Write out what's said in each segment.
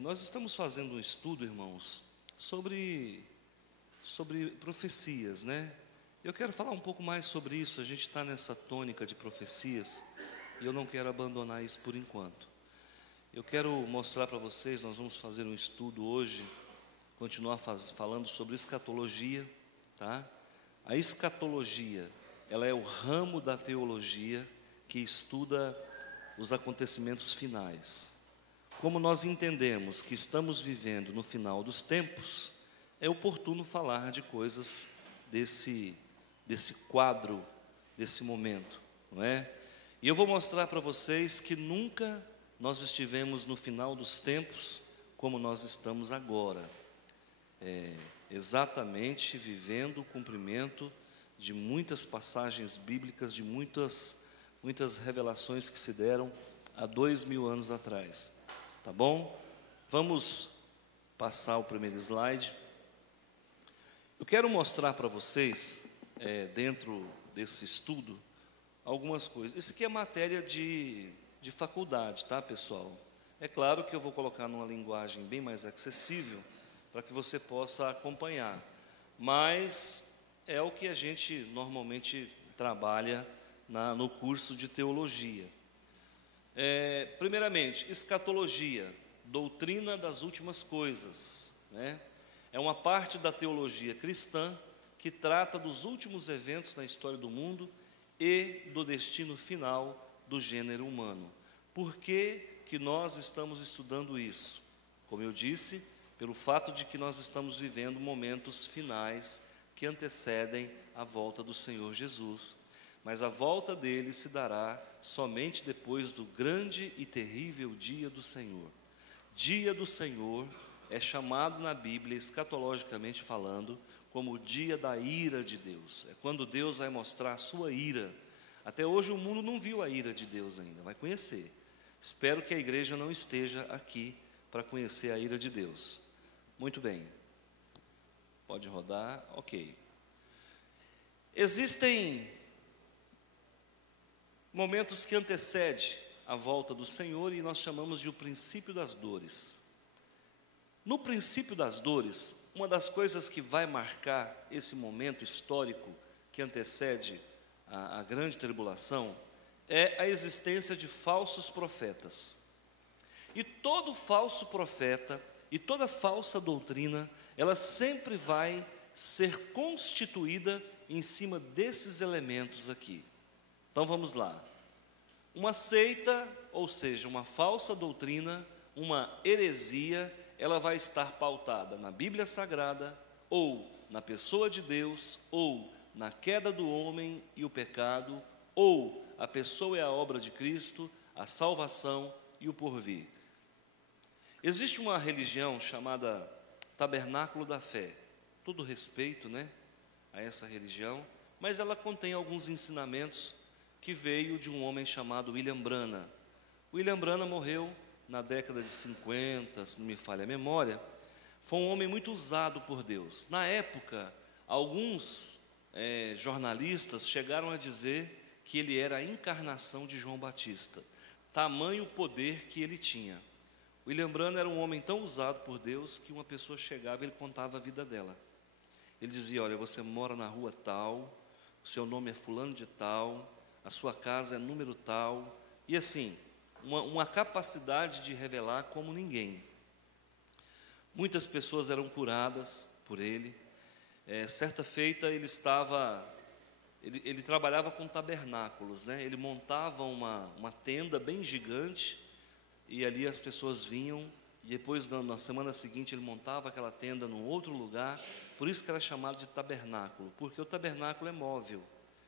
Nós estamos fazendo um estudo, irmãos, sobre profecias, né? Eu quero falar um pouco mais sobre isso. A gente está nessa tônica de profecias e eu não quero abandonar isso por enquanto. Eu quero mostrar para vocês, nós vamos fazer um estudo hoje, continuar falando sobre escatologia, tá? A escatologia, ela é o ramo da teologia que estuda os acontecimentos finais. Como nós entendemos que estamos vivendo no final dos tempos, é oportuno falar de coisas desse quadro, desse momento, não é? E eu vou mostrar para vocês que nunca nós estivemos no final dos tempos como nós estamos agora, exatamente vivendo o cumprimento de muitas passagens bíblicas, de muitas revelações que se deram há 2000 anos atrás. Tá bom? Vamos passar o primeiro slide. Eu quero mostrar para vocês, dentro desse estudo, algumas coisas. Isso aqui é matéria de faculdade, tá, pessoal? É claro que eu vou colocar numa linguagem bem mais acessível, para que você possa acompanhar. Mas é o que a gente normalmente trabalha no curso de teologia. Primeiramente, escatologia, doutrina das últimas coisas, né? É uma parte da teologia cristã que trata dos últimos eventos na história do mundo e do destino final do gênero humano. Por que nós estamos estudando isso? Como eu disse, pelo fato de que nós estamos vivendo momentos finais que antecedem a volta do Senhor Jesus. Mas a volta dele se dará somente depois do grande e terrível dia do Senhor. Dia do Senhor é chamado na Bíblia, escatologicamente falando, como o dia da ira de Deus. É quando Deus vai mostrar a sua ira. Até hoje o mundo não viu a ira de Deus ainda, vai conhecer. Espero que a igreja não esteja aqui para conhecer a ira de Deus. Muito bem. Pode rodar, ok. Existem momentos que antecedem a volta do Senhor e nós chamamos de o princípio das dores. No princípio das dores, uma das coisas que vai marcar esse momento histórico que antecede a grande tribulação é a existência de falsos profetas. E todo falso profeta e toda falsa doutrina, ela sempre vai ser constituída em cima desses elementos aqui. Então vamos lá. Uma seita, ou seja, uma falsa doutrina, uma heresia, ela vai estar pautada na Bíblia Sagrada, ou na pessoa de Deus, ou na queda do homem e o pecado, ou a pessoa é a obra de Cristo, a salvação e o porvir. Existe uma religião chamada Tabernáculo da Fé. Todo respeito, né, a essa religião, mas ela contém alguns ensinamentos que veio de um homem chamado William Branham. William Branham morreu na década de 50, se não me falha a memória. Foi um homem muito usado por Deus. Na época, alguns jornalistas chegaram a dizer que ele era a encarnação de João Batista. Tamanho o poder que ele tinha. William Branham era um homem tão usado por Deus que uma pessoa chegava e ele contava a vida dela. Ele dizia: olha, você mora na rua tal, o seu nome é fulano de tal, a sua casa é número tal, e assim, uma capacidade de revelar como ninguém. Muitas pessoas eram curadas por ele. Certa feita ele trabalhava com tabernáculos, né? Ele montava uma tenda bem gigante, e ali as pessoas vinham, e depois na semana seguinte ele montava aquela tenda num outro lugar. Por isso que era chamado de tabernáculo, porque o tabernáculo é móvel,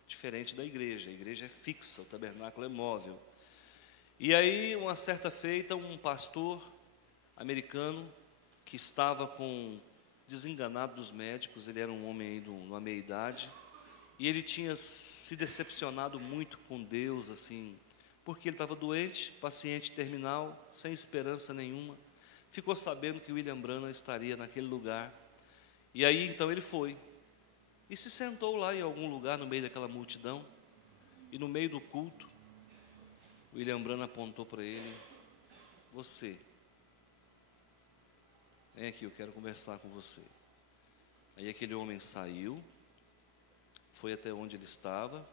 diferente da igreja. A igreja é fixa, o tabernáculo é móvel. E aí, uma certa feita, um pastor americano que estava desenganado dos médicos, ele era um homem aí de uma meia-idade, e ele tinha se decepcionado muito com Deus, assim, porque ele estava doente, paciente terminal, sem esperança nenhuma. Ficou sabendo que William Branham estaria naquele lugar, E aí então ele foi e se sentou lá em algum lugar no meio daquela multidão. E no meio do culto, William Branham apontou para ele: você, vem aqui, eu quero conversar com você. Aí aquele homem saiu, foi até onde ele estava,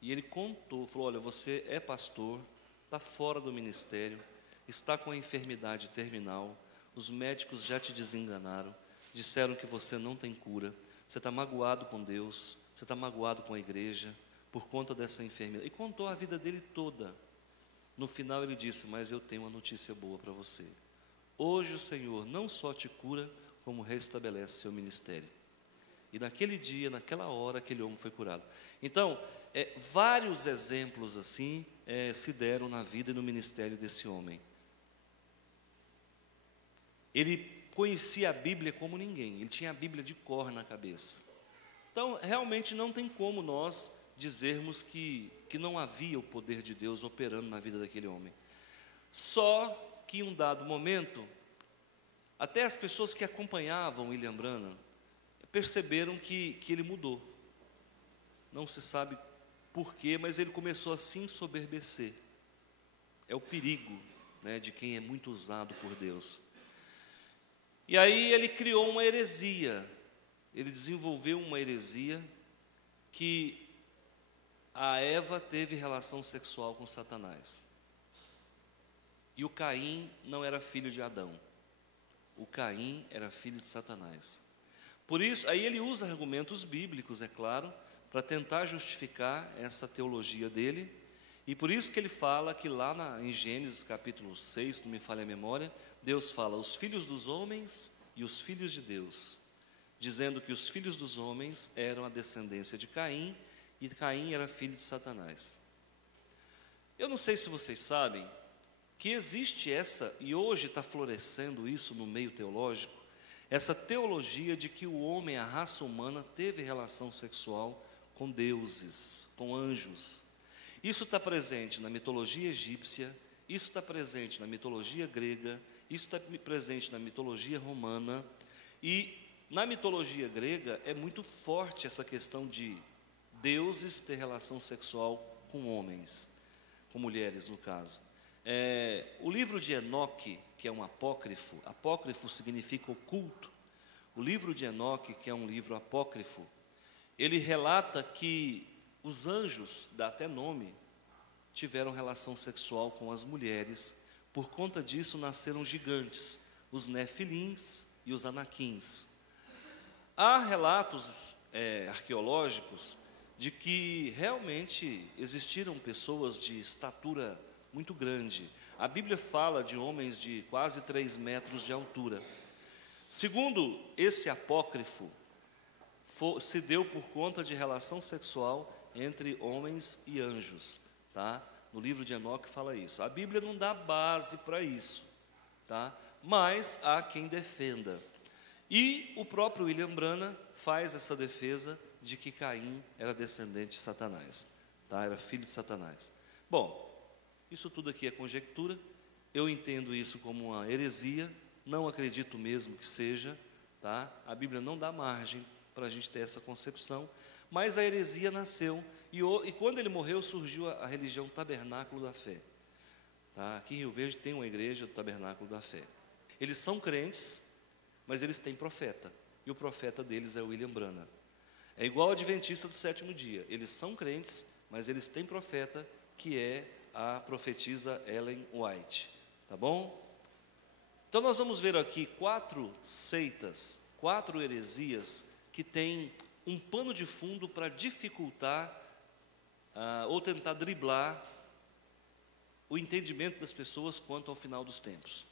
e ele contou, falou: olha, você é pastor, está fora do ministério, está com a enfermidade terminal, os médicos já te desenganaram, disseram que você não tem cura, você está magoado com Deus, você está magoado com a igreja, por conta dessa enfermidade. E contou a vida dele toda. No final ele disse: mas eu tenho uma notícia boa para você. Hoje o Senhor não só te cura, como restabelece seu ministério. E naquele dia, naquela hora, aquele homem foi curado. Então, vários exemplos assim se deram na vida e no ministério desse homem. Ele conhecia a Bíblia como ninguém, ele tinha a Bíblia de cor na cabeça. Então, realmente não tem como nós dizermos que não havia o poder de Deus operando na vida daquele homem. Só que em um dado momento, até as pessoas que acompanhavam William Branham perceberam que ele mudou. Não se sabe porquê, mas ele começou a se ensoberbecer. É o perigo, né, de quem é muito usado por Deus. E aí ele criou uma heresia. Ele desenvolveu uma heresia que a Eva teve relação sexual com Satanás. E o Caim não era filho de Adão. O Caim era filho de Satanás. Por isso, aí ele usa argumentos bíblicos, é claro, para tentar justificar essa teologia dele. E por isso que ele fala que lá em Gênesis capítulo 6, se não me falha a memória, Deus fala: os filhos dos homens e os filhos de Deus, dizendo que os filhos dos homens eram a descendência de Caim, e Caim era filho de Satanás. Eu não sei se vocês sabem que existe essa, e hoje está florescendo isso no meio teológico, essa teologia de que o homem, a raça humana, teve relação sexual com deuses, com anjos. Isso está presente na mitologia egípcia, isso está presente na mitologia grega, isso está presente na mitologia romana, e na mitologia grega é muito forte essa questão de deuses ter relação sexual com homens, com mulheres no caso. O livro de Enoque, que é um apócrifo, apócrifo significa oculto. O livro de Enoque, que é um livro apócrifo, ele relata que os anjos, dá até nome, tiveram relação sexual com as mulheres. Por conta disso nasceram gigantes, os nefilins e os anaquins. Há relatos arqueológicos de que realmente existiram pessoas de estatura muito grande. A Bíblia fala de homens de quase 3 metros de altura. Segundo esse apócrifo, se deu por conta de relação sexual entre homens e anjos, tá? No livro de Enoque fala isso. A Bíblia não dá base para isso, tá? Mas há quem defenda. E o próprio William Branham faz essa defesa de que Caim era descendente de Satanás, tá? Era filho de Satanás. Bom, isso tudo aqui é conjectura. Eu entendo isso como uma heresia. Não acredito mesmo que seja, tá? A Bíblia não dá margem para a gente ter essa concepção, mas a heresia nasceu, e quando ele morreu surgiu a religião Tabernáculo da Fé, tá? Aqui em Rio Verde tem uma igreja do Tabernáculo da Fé. Eles são crentes, mas eles têm profeta, e o profeta deles é o William Branham. É igual ao adventista do sétimo dia, eles são crentes, mas eles têm profeta, que é a profetisa Ellen White, tá bom? Então nós vamos ver aqui 4 seitas, 4 heresias que têm um pano de fundo para dificultar ou tentar driblar o entendimento das pessoas quanto ao final dos tempos.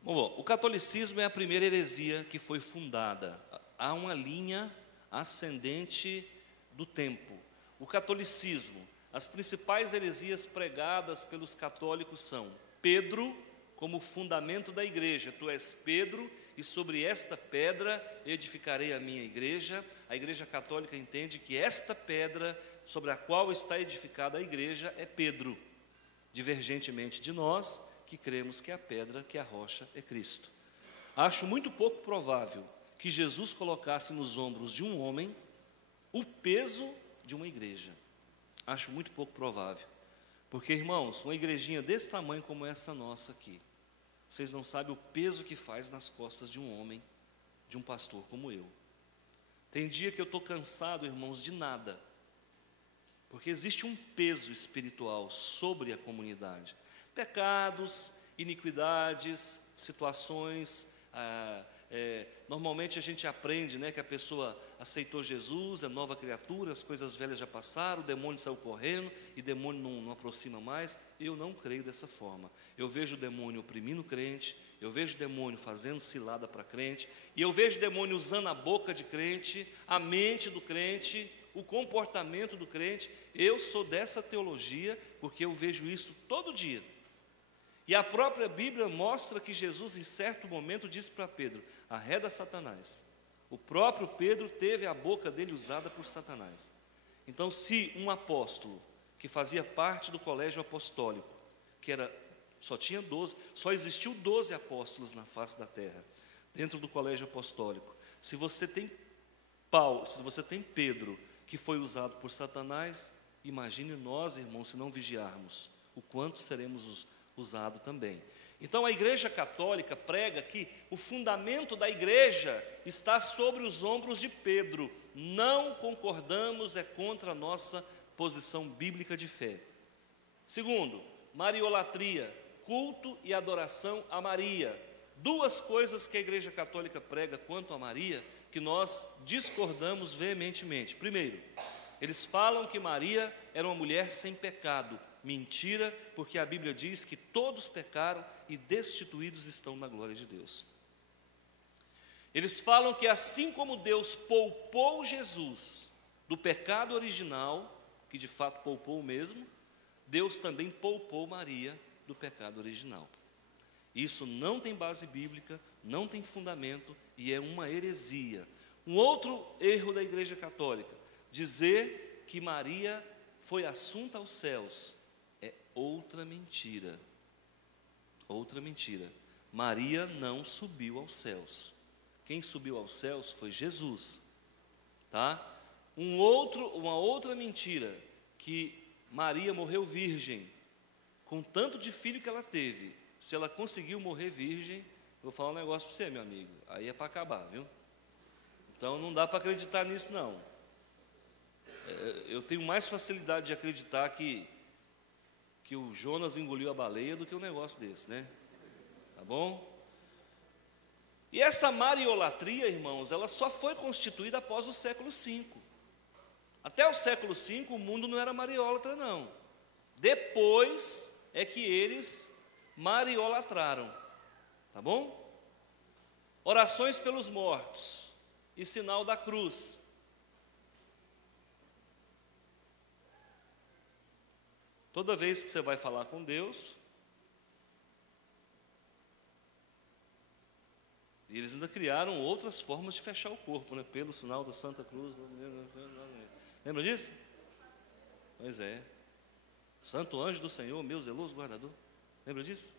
Bom, o catolicismo é a primeira heresia que foi fundada. Há uma linha ascendente do tempo. O catolicismo, as principais heresias pregadas pelos católicos são Pedro, como fundamento da igreja. Tu és Pedro, e sobre esta pedra edificarei a minha igreja. A igreja católica entende que esta pedra sobre a qual está edificada a igreja é Pedro, divergentemente de nós, que cremos que a pedra, que a rocha é Cristo. Acho muito pouco provável que Jesus colocasse nos ombros de um homem o peso de uma igreja. Acho muito pouco provável. Porque, irmãos, uma igrejinha desse tamanho como essa nossa aqui, vocês não sabem o peso que faz nas costas de um homem, de um pastor como eu. Tem dia que eu estou cansado, irmãos, de nada. Porque existe um peso espiritual sobre a comunidade. Pecados, iniquidades, situações. Normalmente a gente aprende, né, que a pessoa aceitou Jesus, é nova criatura, as coisas velhas já passaram, o demônio saiu correndo e o demônio não aproxima mais. Eu não creio dessa forma. Eu vejo o demônio oprimindo o crente, eu vejo o demônio fazendo cilada para crente, e eu vejo o demônio usando a boca de crente, a mente do crente, o comportamento do crente. Eu sou dessa teologia porque eu vejo isso todo dia. E a própria Bíblia mostra que Jesus, em certo momento, disse para Pedro: arreda Satanás. O próprio Pedro teve a boca dele usada por Satanás. Então, se um apóstolo que fazia parte do colégio apostólico, só tinha 12, só existiu 12 apóstolos na face da terra, dentro do colégio apostólico. Se você tem Paulo, se você tem Pedro, que foi usado por Satanás, imagine nós, irmãos, se não vigiarmos, o quanto seremos usado também. Então a Igreja Católica prega que o fundamento da igreja está sobre os ombros de Pedro. Não concordamos, é contra a nossa posição bíblica de fé. Segundo, mariolatria, culto e adoração a Maria. Duas coisas que a Igreja Católica prega quanto a Maria, que nós discordamos veementemente. Primeiro, eles falam que Maria era uma mulher sem pecado. Mentira, porque a Bíblia diz que todos pecaram e destituídos estão na glória de Deus. Eles falam que assim como Deus poupou Jesus do pecado original, que de fato poupou mesmo, Deus também poupou Maria do pecado original. Isso não tem base bíblica, não tem fundamento e é uma heresia. Um outro erro da Igreja Católica, dizer que Maria foi assunta aos céus. Outra mentira. Outra mentira. Maria não subiu aos céus. Quem subiu aos céus foi Jesus. Tá? Uma outra mentira, que Maria morreu virgem, com tanto de filho que ela teve. Se ela conseguiu morrer virgem, vou falar um negócio para você, meu amigo, aí é para acabar, viu? Então não dá para acreditar nisso, não. Eu tenho mais facilidade de acreditar que o Jonas engoliu a baleia do que um negócio desse, né? Tá bom? E essa mariolatria, irmãos, ela só foi constituída após o século V. Até o século V o mundo não era mariólatra, não. Depois é que eles mariolatraram. Tá bom? Orações pelos mortos e sinal da cruz. Toda vez que você vai falar com Deus, e eles ainda criaram outras formas de fechar o corpo, né? Pelo sinal da Santa Cruz. Lembra disso? Pois é. Santo anjo do Senhor, meu zeloso guardador. Lembra disso?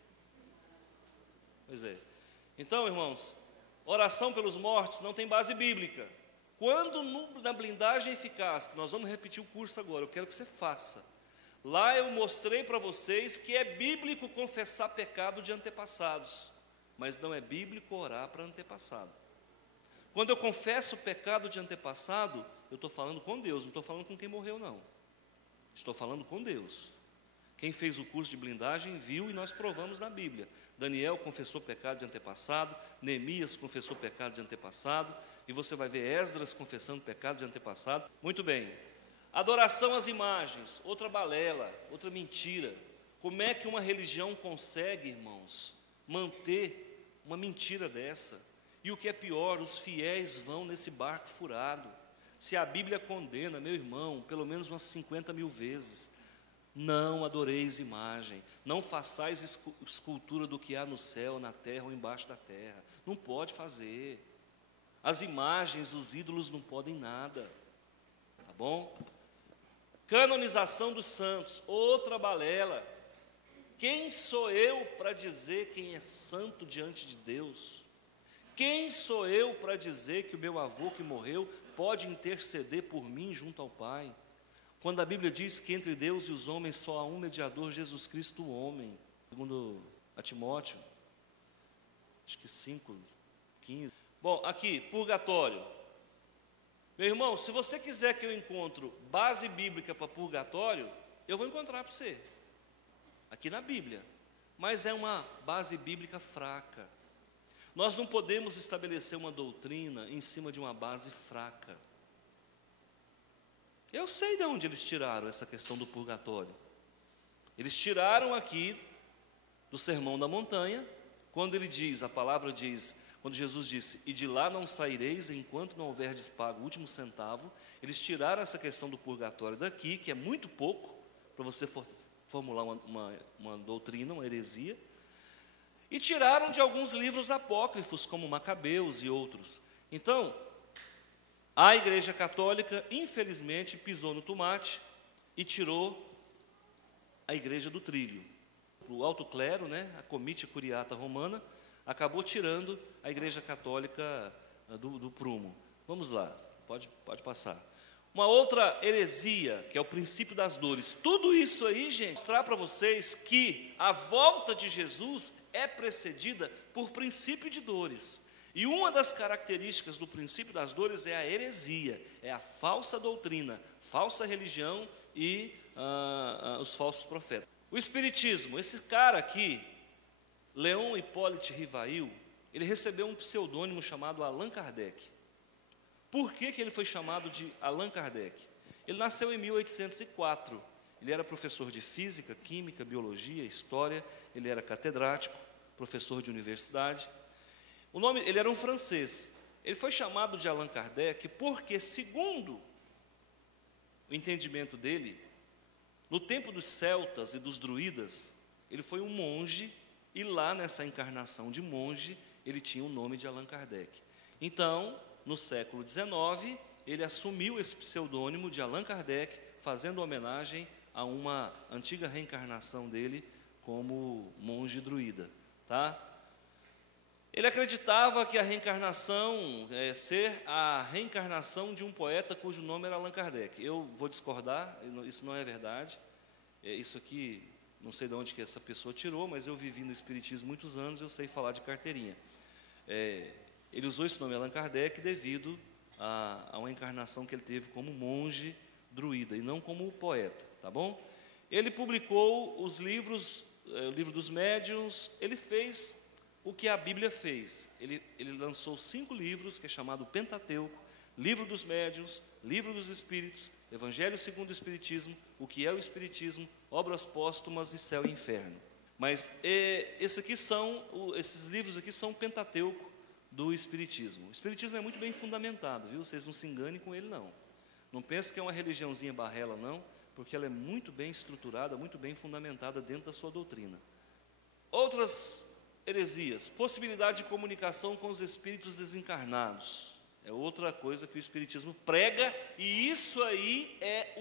Pois é. Então, irmãos, oração pelos mortos não tem base bíblica. Quando na blindagem eficaz, que nós vamos repetir o curso agora, eu quero que você faça. Lá eu mostrei para vocês que é bíblico confessar pecado de antepassados, mas não é bíblico orar para antepassado. Quando eu confesso o pecado de antepassado, eu estou falando com Deus, não estou falando com quem morreu, não. Estou falando com Deus. Quem fez o curso de blindagem viu e nós provamos na Bíblia. Daniel confessou pecado de antepassado, Neemias confessou pecado de antepassado, e você vai ver Esdras confessando pecado de antepassado. Muito bem. Adoração às imagens, outra balela, outra mentira. Como é que uma religião consegue, irmãos, manter uma mentira dessa? E o que é pior, os fiéis vão nesse barco furado. Se a Bíblia condena, meu irmão, pelo menos umas 50 mil vezes, não adoreis imagem, não façais escultura do que há no céu, na terra ou embaixo da terra. Não pode fazer. As imagens, os ídolos não podem nada. Tá bom? Canonização dos santos, outra balela. Quem sou eu para dizer quem é santo diante de Deus? Quem sou eu para dizer que o meu avô que morreu pode interceder por mim junto ao Pai? Quando a Bíblia diz que entre Deus e os homens só há um mediador, Jesus Cristo, o homem. Segundo a Timóteo, acho que 5:15. Bom, aqui, purgatório. Meu irmão, se você quiser que eu encontre base bíblica para purgatório, eu vou encontrar para você, aqui na Bíblia. Mas é uma base bíblica fraca. Nós não podemos estabelecer uma doutrina em cima de uma base fraca. Eu sei de onde eles tiraram essa questão do purgatório. Eles tiraram aqui do Sermão da Montanha, quando ele diz, a palavra diz, quando Jesus disse, e de lá não saireis enquanto não houverdes pago o último centavo. Eles tiraram essa questão do purgatório daqui, que é muito pouco, para você formular uma doutrina, uma heresia, e tiraram de alguns livros apócrifos, como Macabeus e outros. Então, a Igreja Católica, infelizmente, pisou no tomate e tirou a Igreja do trilho. O alto clero, a comitia curiata romana, acabou tirando a Igreja Católica do prumo. Vamos lá, pode passar. Uma outra heresia, que é o princípio das dores. Tudo isso aí, gente, mostrar para vocês que a volta de Jesus é precedida por princípio de dores. E uma das características do princípio das dores é a heresia, é a falsa doutrina, falsa religião e os falsos profetas. O Espiritismo, esse cara aqui, Leon Hippolyte Rivail, ele recebeu um pseudônimo chamado Allan Kardec. Por que ele foi chamado de Allan Kardec? Ele nasceu em 1804, ele era professor de física, química, biologia, história, ele era catedrático, professor de universidade. Ele era um francês. Ele foi chamado de Allan Kardec porque, segundo o entendimento dele, no tempo dos celtas e dos druidas, ele foi um monge, e lá nessa encarnação de monge, ele tinha o nome de Allan Kardec. Então, no século XIX, ele assumiu esse pseudônimo de Allan Kardec, fazendo homenagem a uma antiga reencarnação dele como monge druida, tá? Ele acreditava que a reencarnação ser a reencarnação de um poeta cujo nome era Allan Kardec. Eu vou discordar, isso não é verdade. Isso aqui, não sei de onde que essa pessoa tirou, mas eu vivi no Espiritismo muitos anos, eu sei falar de carteirinha. Ele usou esse nome Allan Kardec devido a uma encarnação que ele teve como monge druida, e não como poeta, tá bom? Ele publicou os livros, o livro dos médiuns, ele fez o que a Bíblia fez. Ele lançou 5 livros, que é chamado Pentateuco, Livro dos Médiuns, Livro dos Espíritos, Evangelho segundo o Espiritismo, o que é o Espiritismo, Obras Póstumas e Céu e Inferno. Mas esses livros aqui são o Pentateuco do Espiritismo. O Espiritismo é muito bem fundamentado, viu? Vocês não se enganem com ele, não. Não pense que é uma religiãozinha barrela, não, porque ela é muito bem estruturada, muito bem fundamentada dentro da sua doutrina. Outras heresias, possibilidade de comunicação com os espíritos desencarnados. É outra coisa que o Espiritismo prega, e isso aí é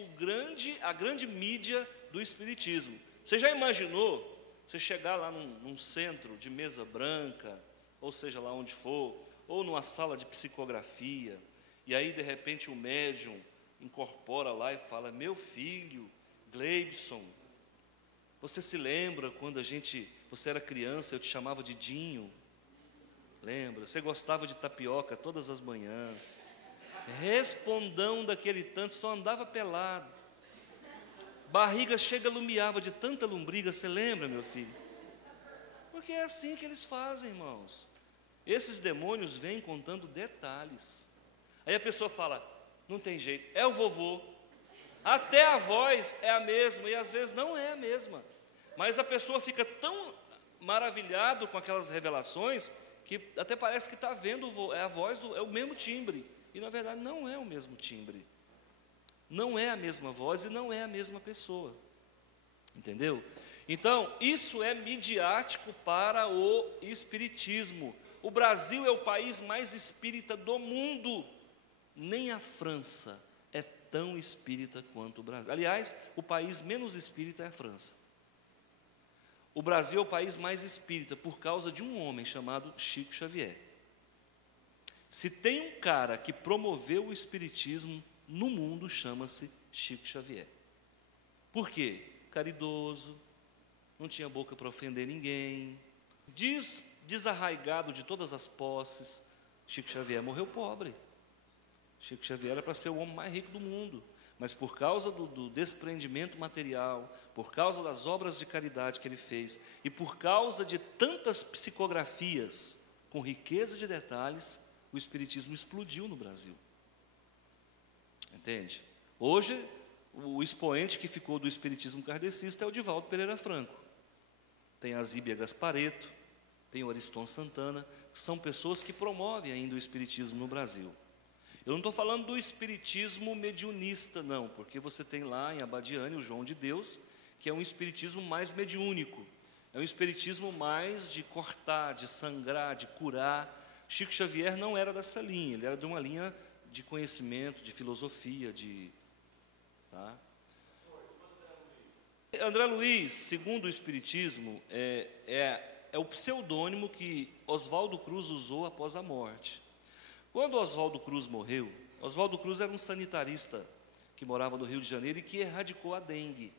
a grande mídia do Espiritismo. Você já imaginou você chegar lá num centro de mesa branca, ou seja, lá onde for, ou numa sala de psicografia, e aí de repente o médium incorpora lá e fala: meu filho, Gleibson, você se lembra quando você era criança, eu te chamava de Dinho? Lembra? Você gostava de tapioca todas as manhãs. Respondão daquele tanto, só andava pelado. Barriga chega lumiava de tanta lombriga, você lembra, meu filho? Porque é assim que eles fazem, irmãos. Esses demônios vêm contando detalhes. Aí a pessoa fala: não tem jeito, é o vovô. Até a voz é a mesma, e às vezes não é a mesma. Mas a pessoa fica tão maravilhado com aquelas revelações que até parece que está vendo a voz, é o mesmo timbre. E na verdade não é o mesmo timbre. Não é a mesma voz e não é a mesma pessoa. Entendeu? Então, isso é midiático para o espiritismo. O Brasil é o país mais espírita do mundo. Nem a França é tão espírita quanto o Brasil. Aliás, o país menos espírita é a França. O Brasil é o país mais espírita por causa de um homem chamado Chico Xavier. Se tem um cara que promoveu o espiritismo no mundo, chama-se Chico Xavier. Por quê? Caridoso, não tinha boca para ofender ninguém, desarraigado de todas as posses. Chico Xavier morreu pobre. Chico Xavier era para ser o homem mais rico do mundo, mas por causa do desprendimento material, por causa das obras de caridade que ele fez, e por causa de tantas psicografias com riqueza de detalhes, o espiritismo explodiu no Brasil. Entende? Hoje, o expoente que ficou do espiritismo kardecista é o Divaldo Pereira Franco. Tem a Zíbia Gasparetto, tem o Ariston Santana, que são pessoas que promovem ainda o espiritismo no Brasil. Eu não estou falando do espiritismo mediunista, não, porque você tem lá em Abadiânia o João de Deus, que é um espiritismo mais mediúnico, é um espiritismo mais de cortar, de sangrar, de curar. Chico Xavier não era dessa linha, ele era de uma linha de conhecimento, de filosofia, tá? André Luiz, segundo o espiritismo, é o pseudônimo que Oswaldo Cruz usou após a morte. Quando Oswaldo Cruz morreu, Oswaldo Cruz era um sanitarista que morava no Rio de Janeiro e que erradicou a dengue.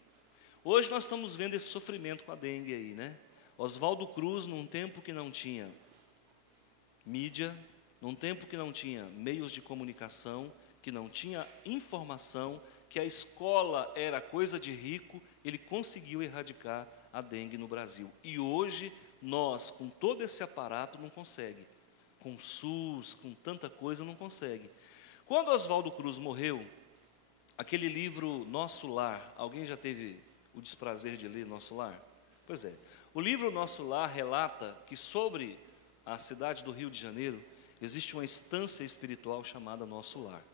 Hoje nós estamos vendo esse sofrimento com a dengue aí, né? Oswaldo Cruz, num tempo que não tinha mídia, num tempo que não tinha meios de comunicação, que não tinha informação, que a escola era coisa de rico, ele conseguiu erradicar a dengue no Brasil. E hoje, nós, com todo esse aparato, não consegue. Com SUS, com tanta coisa, não consegue. Quando Oswaldo Cruz morreu, aquele livro Nosso Lar, alguém já teve o desprazer de ler Nosso Lar? Pois é, o livro Nosso Lar relata que sobre a cidade do Rio de Janeiro existe uma estância espiritual chamada Nosso Lar.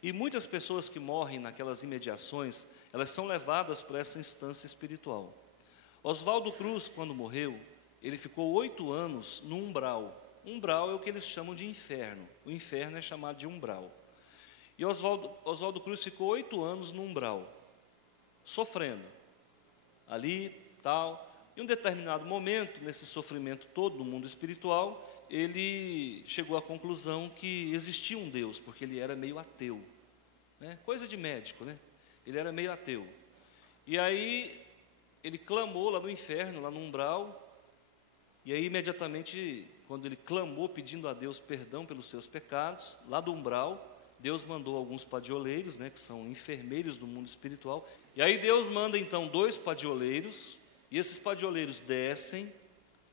E muitas pessoas que morrem naquelas imediações, elas são levadas para essa instância espiritual. Oswaldo Cruz, quando morreu, ele ficou 8 anos no umbral. Umbral é o que eles chamam de inferno. O inferno é chamado de umbral. E Oswaldo Cruz ficou 8 anos no umbral, sofrendo. Ali, tal. Em um determinado momento, nesse sofrimento todo no mundo espiritual, ele chegou à conclusão que existia um Deus, porque ele era meio ateu. Né? Coisa de médico, né? Ele era meio ateu. E aí, ele clamou lá no inferno, lá no umbral, e aí imediatamente, quando ele clamou pedindo a Deus perdão pelos seus pecados, lá do umbral, Deus mandou alguns padioleiros, né, que são enfermeiros do mundo espiritual, e aí Deus manda então 2 padioleiros, e esses padioleiros descem,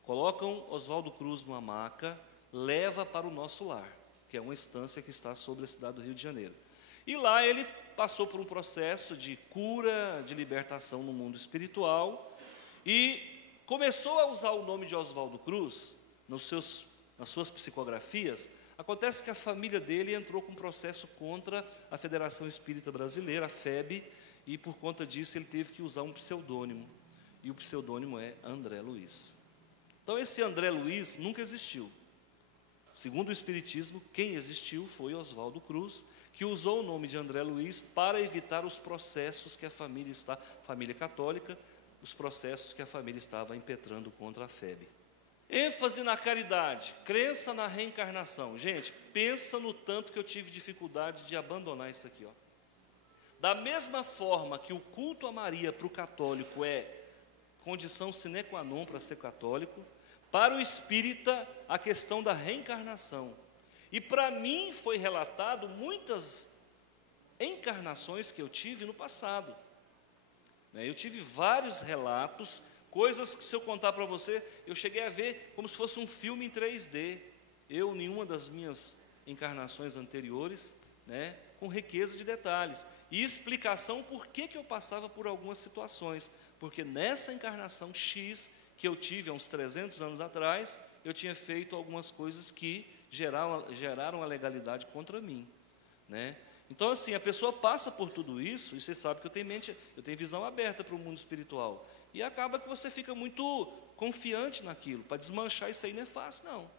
colocam Oswaldo Cruz numa maca, leva para o Nosso Lar, que é uma instância que está sobre a cidade do Rio de Janeiro. E lá ele passou por um processo de cura, de libertação no mundo espiritual, e começou a usar o nome de Oswaldo Cruz nas suas psicografias. Acontece que a família dele entrou com um processo contra a Federação Espírita Brasileira, a FEB, e por conta disso ele teve que usar um pseudônimo, e o pseudônimo é André Luiz. Então esse André Luiz nunca existiu. Segundo o Espiritismo, quem existiu foi Oswaldo Cruz, que usou o nome de André Luiz para evitar os processos que a família católica, os processos que a família estava impetrando contra a FEB. ênfase na caridade, crença na reencarnação. Gente, pensa no tanto que eu tive dificuldade de abandonar isso aqui, ó. Da mesma forma que o culto a Maria para o católico é condição sine qua non para ser católico, para o espírita a questão da reencarnação. E para mim foi relatado muitas encarnações que eu tive no passado. Eu tive vários relatos, coisas que, se eu contar para você, eu cheguei a ver como se fosse um filme em 3D. Eu, em uma das minhas encarnações anteriores, com riqueza de detalhes e explicação por que eu passava por algumas situações. Porque nessa encarnação X que eu tive há uns 300 anos atrás, eu tinha feito algumas coisas que geraram a legalidade contra mim. Então, assim, a pessoa passa por tudo isso, e você sabe que eu tenho visão aberta para o mundo espiritual, e acaba que você fica muito confiante naquilo. Para desmanchar isso aí não é fácil, não.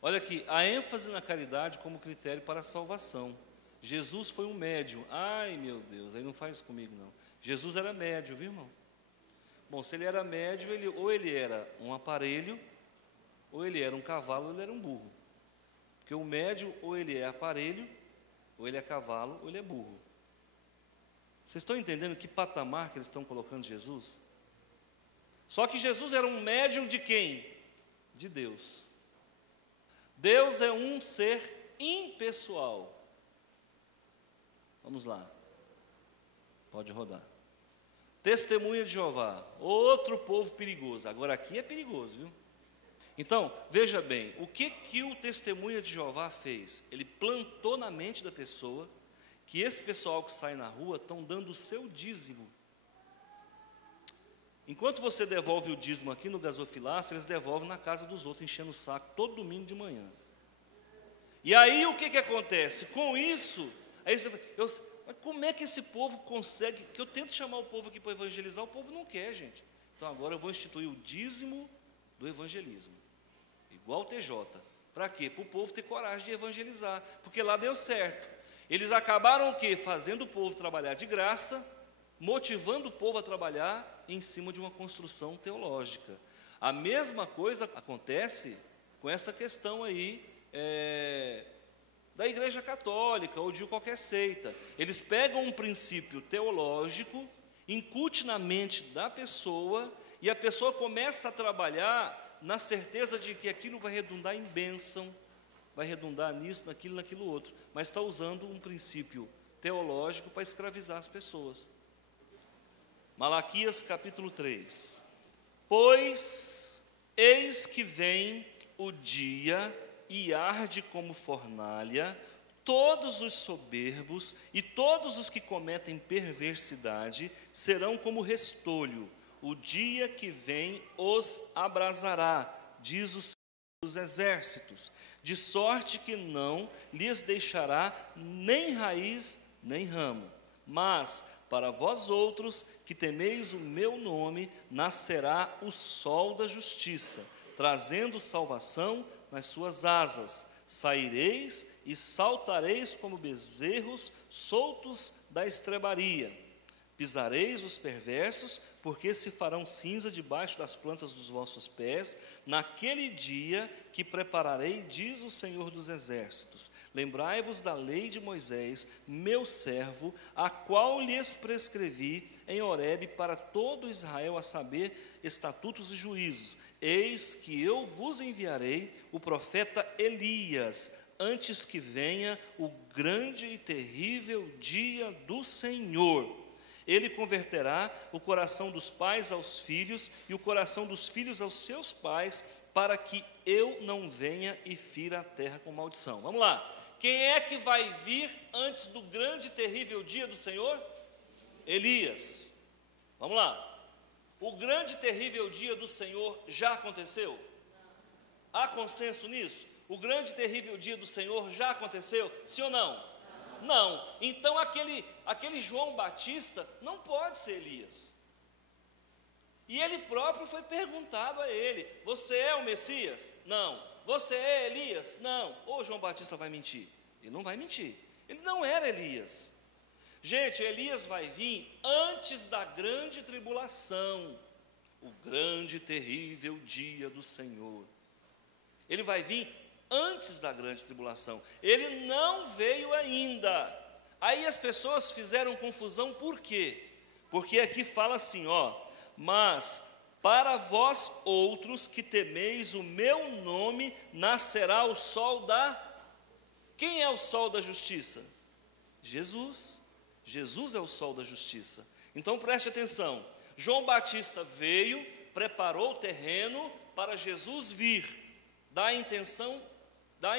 Olha aqui, a ênfase na caridade como critério para a salvação. Jesus foi um médium. Ai, meu Deus, aí não faz isso comigo, não. Jesus era médium, viu, irmão? Bom, se ele era médium, ou ele era um aparelho, ou ele era um cavalo, ou ele era um burro. Porque o médio, ou ele é aparelho, ou ele é cavalo, ou ele é burro. Vocês estão entendendo que patamar que eles estão colocando Jesus? Só que Jesus era um médium de quem? De Deus. Deus é um ser impessoal. Vamos lá. Pode rodar. Testemunha de Jeová, outro povo perigoso. Agora aqui é perigoso, viu? Então, veja bem, o que o Testemunha de Jeová fez? Ele plantou na mente da pessoa que esse pessoal que sai na rua estão dando o seu dízimo. Enquanto você devolve o dízimo aqui no gasofilácio, eles devolvem na casa dos outros, enchendo o saco todo domingo de manhã. E aí o que acontece? Com isso, aí você fala, mas como é que esse povo consegue? Que eu tento chamar o povo aqui para evangelizar, o povo não quer, gente. Então agora eu vou instituir o dízimo do evangelismo, igual o TJ. Para quê? Para o povo ter coragem de evangelizar, porque lá deu certo. Eles acabaram o quê? Fazendo o povo trabalhar de graça, motivando o povo a trabalhar em cima de uma construção teológica. A mesma coisa acontece com essa questão aí da Igreja Católica ou de qualquer seita. Eles pegam um princípio teológico, incute na mente da pessoa, e a pessoa começa a trabalhar na certeza de que aquilo vai redundar em bênção, vai redundar nisso, naquilo outro, mas está usando um princípio teológico para escravizar as pessoas. Malaquias capítulo 3. Pois eis que vem o dia e arde como fornalha todos os soberbos e todos os que cometem perversidade serão como restolho. O dia que vem os abrasará, diz o Senhor dos Exércitos, de sorte que não lhes deixará nem raiz nem ramo. Mas para vós outros que temeis o meu nome, nascerá o sol da justiça, trazendo salvação nas suas asas. Saireis e saltareis como bezerros soltos da estrebaria. Pisareis os perversos, porque se farão cinza debaixo das plantas dos vossos pés, naquele dia que prepararei, diz o Senhor dos Exércitos. Lembrai-vos da lei de Moisés, meu servo, a qual lhes prescrevi em Horebe para todo Israel, a saber, estatutos e juízos. Eis que eu vos enviarei o profeta Elias, antes que venha o grande e terrível dia do Senhor. Ele converterá o coração dos pais aos filhos e o coração dos filhos aos seus pais, para que eu não venha e fira a terra com maldição. Vamos lá. Quem é que vai vir antes do grande e terrível dia do Senhor? Elias. Vamos lá. O grande e terrível dia do Senhor já aconteceu? Há consenso nisso? O grande e terrível dia do Senhor já aconteceu? Sim ou não? Não. Então aquele João Batista não pode ser Elias. E ele próprio foi perguntado a ele: você é o Messias? Não. Você é Elias? Não. Ou João Batista vai mentir? Ele não vai mentir. Ele não era Elias. Gente, Elias vai vir antes da grande tribulação, o grande e terrível dia do Senhor. Ele vai vir antes da grande tribulação. Ele não veio ainda. Aí as pessoas fizeram confusão, por quê? Porque aqui fala assim, mas para vós outros que temeis o meu nome, nascerá o sol da... Quem é o sol da justiça? Jesus. Jesus é o sol da justiça. Então preste atenção. João Batista veio, preparou o terreno para Jesus vir. Dá a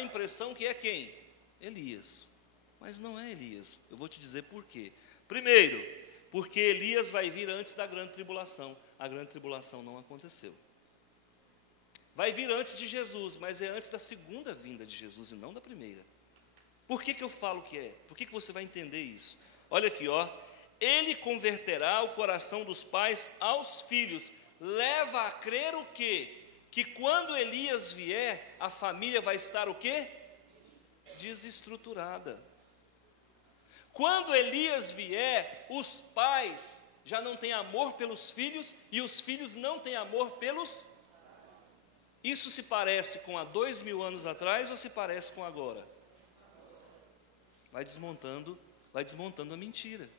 impressão que é quem? Elias. Mas não é Elias. Eu vou te dizer por quê. Primeiro, porque Elias vai vir antes da grande tribulação. A grande tribulação não aconteceu. Vai vir antes de Jesus, mas é antes da segunda vinda de Jesus e não da primeira. Por que eu falo que é? Por que você vai entender isso? Olha aqui, ele converterá o coração dos pais aos filhos. Leva a crer o quê? Que quando Elias vier, a família vai estar o quê? Desestruturada. Quando Elias vier, os pais já não têm amor pelos filhos e os filhos não têm amor pelos... Isso se parece com há 2000 anos atrás ou se parece com agora? Vai desmontando a mentira.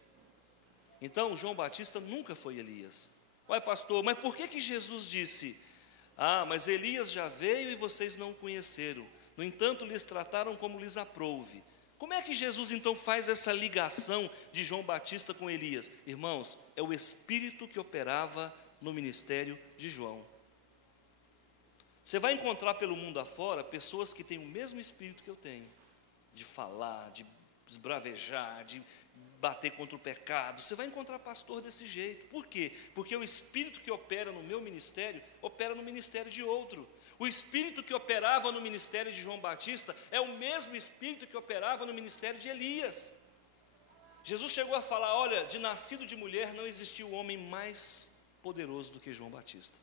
Então, João Batista nunca foi Elias. Ué, pastor, mas por que Jesus disse: mas Elias já veio e vocês não o conheceram, no entanto lhes trataram como lhes aprouve? Como é que Jesus então faz essa ligação de João Batista com Elias? Irmãos, é o Espírito que operava no ministério de João. Você vai encontrar pelo mundo afora pessoas que têm o mesmo Espírito que eu tenho, de falar, de esbravejar, de bater contra o pecado. Você vai encontrar pastor desse jeito. Por quê? Porque o Espírito que opera no meu ministério, opera no ministério de outro. O Espírito que operava no ministério de João Batista é o mesmo Espírito que operava no ministério de Elias. Jesus chegou a falar: olha, de nascido de mulher não existiu homem mais poderoso do que João Batista.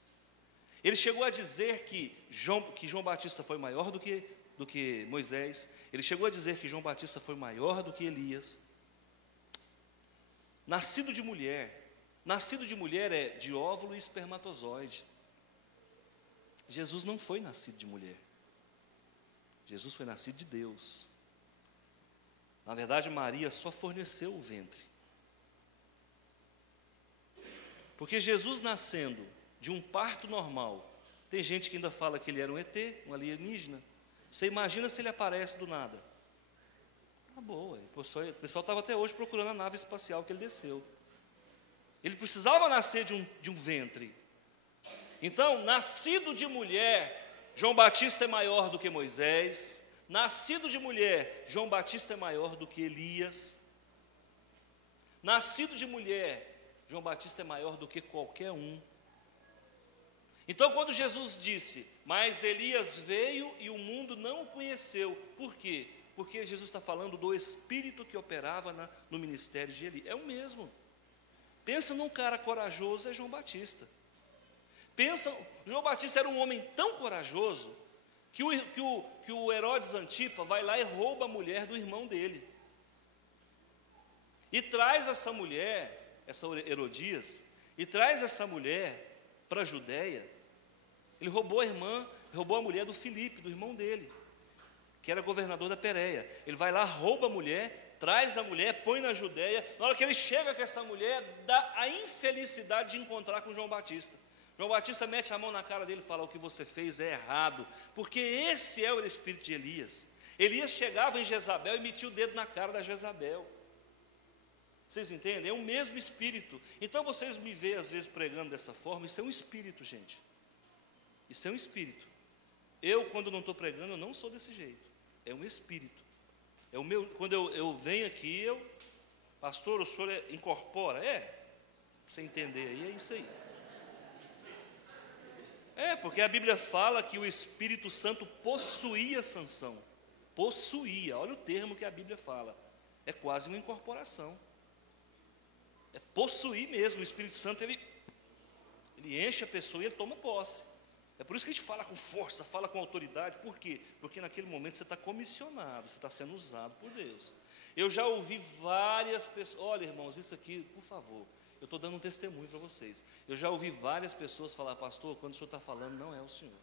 Ele chegou a dizer que João Batista foi maior do que Moisés. Ele chegou a dizer que João Batista foi maior do que Elias. Nascido de mulher é de óvulo e espermatozoide. Jesus não foi nascido de mulher. Jesus foi nascido de Deus. Na verdade, Maria só forneceu o ventre. Porque Jesus nascendo de um parto normal, tem gente que ainda fala que ele era um ET, um alienígena. Você imagina se ele aparece do nada? Boa, o pessoal estava até hoje procurando a nave espacial que ele desceu. Ele precisava nascer de um ventre. Então, nascido de mulher, João Batista é maior do que Moisés. Nascido de mulher, João Batista é maior do que Elias. Nascido de mulher, João Batista é maior do que qualquer um. Então, quando Jesus disse: mas Elias veio e o mundo não o conheceu. Por quê? Porque Jesus está falando do Espírito que operava no ministério de Elias. É o mesmo. Pensa num cara corajoso, é João Batista. João Batista era um homem tão corajoso que o Herodes Antipa vai lá e rouba a mulher do irmão dele. E traz essa mulher, essa Herodias, e traz essa mulher para a Judéia. Ele roubou a mulher do Filipe, do irmão dele, que era governador da Pérea. Ele vai lá, rouba a mulher, traz a mulher, põe na Judéia. Na hora que ele chega com essa mulher, dá a infelicidade de encontrar com João Batista. João Batista mete a mão na cara dele e fala: o que você fez é errado, porque esse é o espírito de Elias. Elias chegava em Jezabel e metia o dedo na cara da Jezabel. Vocês entendem? É o mesmo espírito. Então vocês me veem às vezes pregando dessa forma. Isso é um espírito, gente. Isso é um espírito. Eu, quando não estou pregando, eu não sou desse jeito. É um espírito. É o meu. Quando eu venho aqui, pastor, o senhor incorpora? Pra você entender aí, é isso aí. Porque a Bíblia fala que o Espírito Santo possuía Sansão. Possuía, olha o termo que a Bíblia fala. É quase uma incorporação. É possuir mesmo. O Espírito Santo, ele enche a pessoa e ele toma posse. É por isso que a gente fala com força, fala com autoridade. Por quê? Porque naquele momento você está comissionado, você está sendo usado por Deus. Eu já ouvi várias pessoas, olha irmãos, isso aqui, por favor, eu estou dando um testemunho para vocês. Eu já ouvi várias pessoas falar: pastor, quando o senhor está falando, não é o senhor.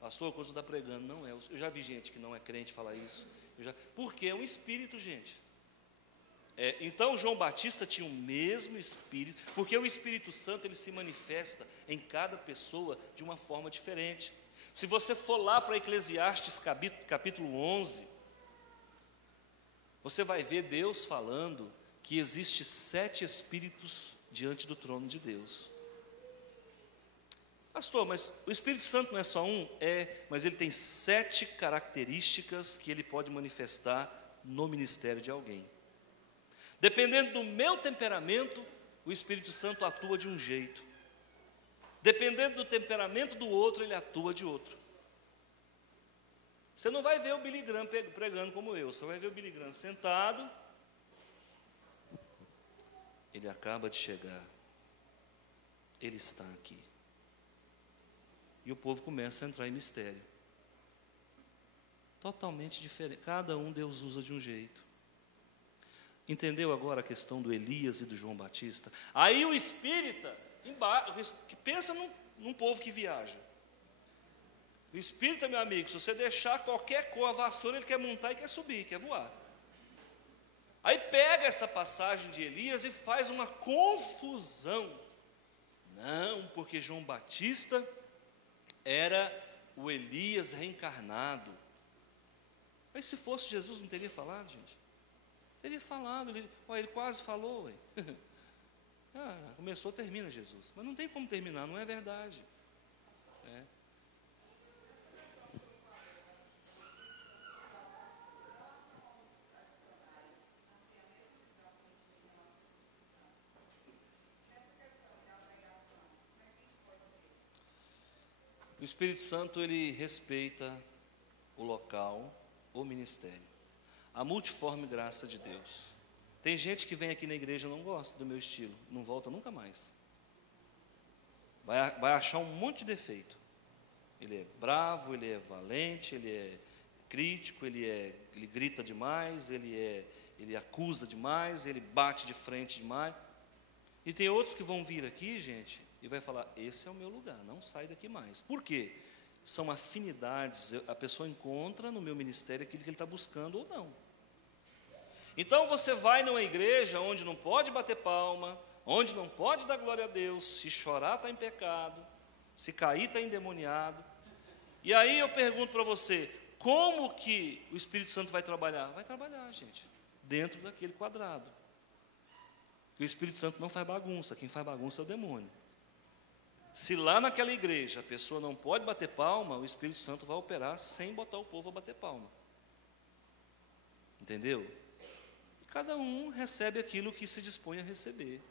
Pastor, quando o senhor está pregando, não é o senhor. Eu já vi gente que não é crente falar isso. Porque é um espírito, gente. Então João Batista tinha o mesmo espírito, porque o Espírito Santo ele se manifesta em cada pessoa de uma forma diferente. Se você for lá para Eclesiastes capítulo 11, você vai ver Deus falando que existe 7 espíritos diante do trono de Deus. Pastor, mas o Espírito Santo não é só um? Mas ele tem 7 características que ele pode manifestar no ministério de alguém. Dependendo do meu temperamento, o Espírito Santo atua de um jeito. Dependendo do temperamento do outro, ele atua de outro. Você não vai ver o Billy Graham pregando como eu. Você vai ver o Billy Graham sentado. Ele acaba de chegar. Ele está aqui. E o povo começa a entrar em mistério. Totalmente diferente. Cada um Deus usa de um jeito. Entendeu agora a questão do Elias e do João Batista? Aí o espírita, que pensa num povo que viaja. O espírito, meu amigo, se você deixar qualquer cor, a vassoura, ele quer montar e quer subir, quer voar. Aí pega essa passagem de Elias e faz uma confusão. Não, porque João Batista era o Elias reencarnado. Mas se fosse Jesus, não teria falado, gente? Teria falado, ele quase falou. Começou, termina Jesus. Mas não tem como terminar, não é verdade. O Espírito Santo, ele respeita o local, o ministério, a multiforme graça de Deus. Tem gente que vem aqui na igreja e não gosta do meu estilo, não volta nunca mais. Vai achar um monte de defeito. Ele é bravo, ele é valente, ele é crítico, ele grita demais, ele acusa demais, ele bate de frente demais. E tem outros que vão vir aqui, gente, e vai falar, esse é o meu lugar, não sai daqui mais. Por quê? São afinidades, a pessoa encontra no meu ministério aquilo que ele está buscando ou não. Então você vai numa igreja onde não pode bater palma, onde não pode dar glória a Deus, se chorar está em pecado, se cair está endemoniado. E aí eu pergunto para você, como que o Espírito Santo vai trabalhar? Vai trabalhar, gente, dentro daquele quadrado. Porque o Espírito Santo não faz bagunça, quem faz bagunça é o demônio. Se lá naquela igreja a pessoa não pode bater palma, o Espírito Santo vai operar sem botar o povo a bater palma. Entendeu? E cada um recebe aquilo que se dispõe a receber.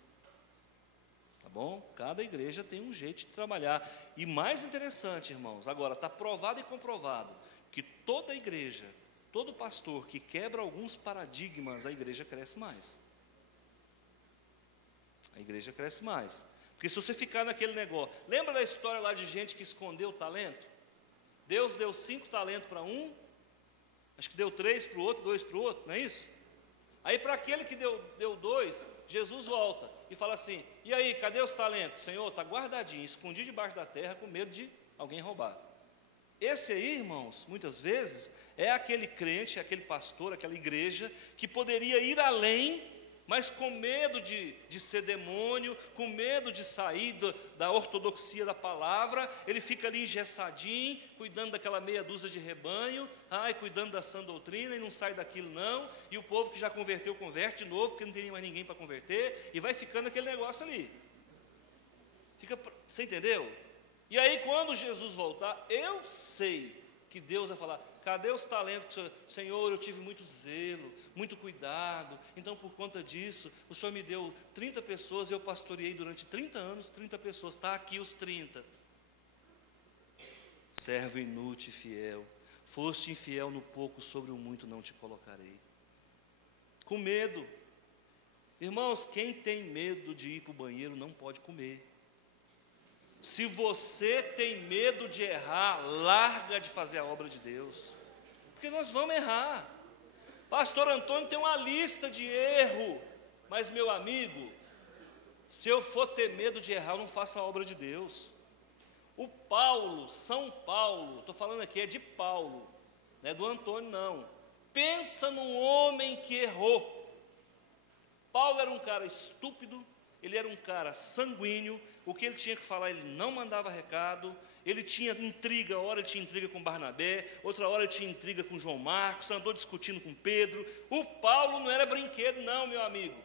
Tá bom? Cada igreja tem um jeito de trabalhar. E mais interessante, irmãos, agora está provado e comprovado que toda igreja, todo pastor que quebra alguns paradigmas, a igreja cresce mais. A igreja cresce mais. Porque se você ficar naquele negócio, lembra da história lá de gente que escondeu o talento? Deus deu 5 talentos para um, acho que deu 3 para o outro, 2 para o outro, não é isso? Aí para aquele que deu 2, Jesus volta e fala assim, e aí, cadê os talentos? Senhor, está guardadinho, escondido debaixo da terra com medo de alguém roubar. Esse aí, irmãos, muitas vezes, é aquele crente, aquele pastor, aquela igreja, que poderia ir além, mas com medo de ser demônio, com medo de sair da ortodoxia da palavra, ele fica ali engessadinho, cuidando daquela meia dúzia de rebanho, cuidando da sã doutrina, e não sai daquilo não, e o povo que já converteu, converte de novo, porque não tem mais ninguém para converter, e vai ficando aquele negócio ali. Você entendeu? E aí quando Jesus voltar, eu sei que Deus vai falar, cadê os talentos? Senhor, eu tive muito zelo, muito cuidado, então por conta disso, o Senhor me deu 30 pessoas, eu pastoreei durante 30 anos, 30 pessoas, está aqui os 30. Servo inútil e fiel, foste infiel no pouco, sobre o muito não te colocarei. Com medo. Irmãos, quem tem medo de ir para o banheiro não pode comer. Se você tem medo de errar, larga de fazer a obra de Deus, porque nós vamos errar. Pastor Antônio tem uma lista de erro, mas meu amigo, se eu for ter medo de errar, eu não faço a obra de Deus. O Paulo, São Paulo, estou falando aqui é de Paulo, não é do Antônio não. Pensa num homem que errou. Paulo era um cara estúpido, ele era um cara sanguíneo, o que ele tinha que falar, ele não mandava recado, ele tinha intriga, hora ele tinha intriga com Barnabé, outra hora ele tinha intriga com João Marcos, andou discutindo com Pedro. O Paulo não era brinquedo não, meu amigo,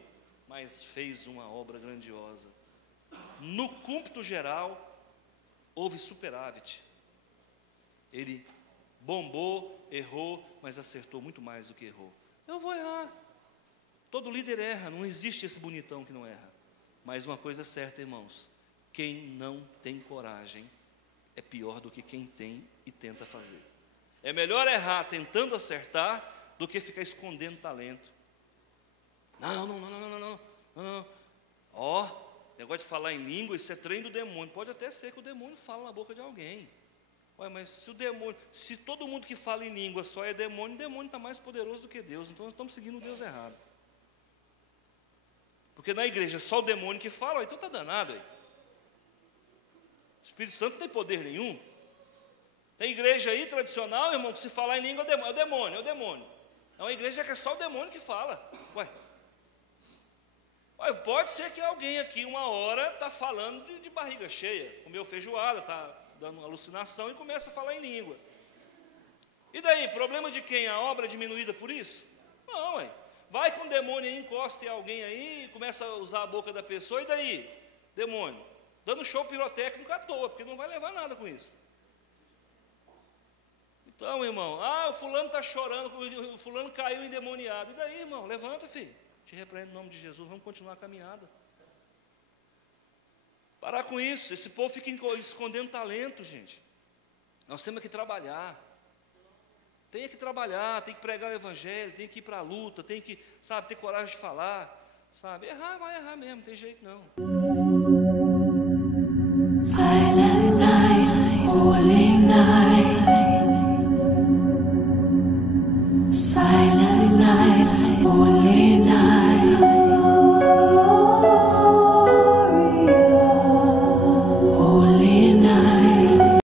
mas fez uma obra grandiosa. No cômputo geral, houve superávit. Ele bombou, errou, mas acertou muito mais do que errou. Eu vou errar. Todo líder erra, não existe esse bonitão que não erra. Mas uma coisa é certa, irmãos, quem não tem coragem é pior do que quem tem e tenta fazer. É melhor errar tentando acertar do que ficar escondendo talento. Não. Negócio de falar em língua, isso é treino do demônio. Pode até ser que o demônio fala na boca de alguém. Mas se todo mundo que fala em língua só é demônio, o demônio está mais poderoso do que Deus. Então nós estamos seguindo o Deus errado. Porque na igreja é só o demônio que fala, então está danado aí. O Espírito Santo não tem poder nenhum. Tem igreja aí tradicional, irmão, que se falar em língua é o demônio, é o demônio. É uma igreja que é só o demônio que fala. Ué, pode ser que alguém aqui uma hora está falando de barriga cheia, comeu feijoada, está dando alucinação e começa a falar em língua. E daí, problema de quem? A obra é diminuída por isso? Não, ué. Vai com o demônio aí, encosta em alguém aí, começa a usar a boca da pessoa, e daí? Demônio, dando show pirotécnico à toa, porque não vai levar nada com isso. Então, irmão, o fulano está chorando, o fulano caiu endemoniado. E daí, irmão? Levanta, filho. Te repreendo em nome de Jesus, vamos continuar a caminhada. Parar com isso, esse povo fica escondendo talento, gente. Nós temos que trabalhar. Tem que trabalhar, tem que pregar o evangelho, tem que ir para a luta, tem que, sabe, ter coragem de falar, sabe? Errar, vai errar mesmo, não tem jeito não. Silent night, holy night. Silent night, holy night.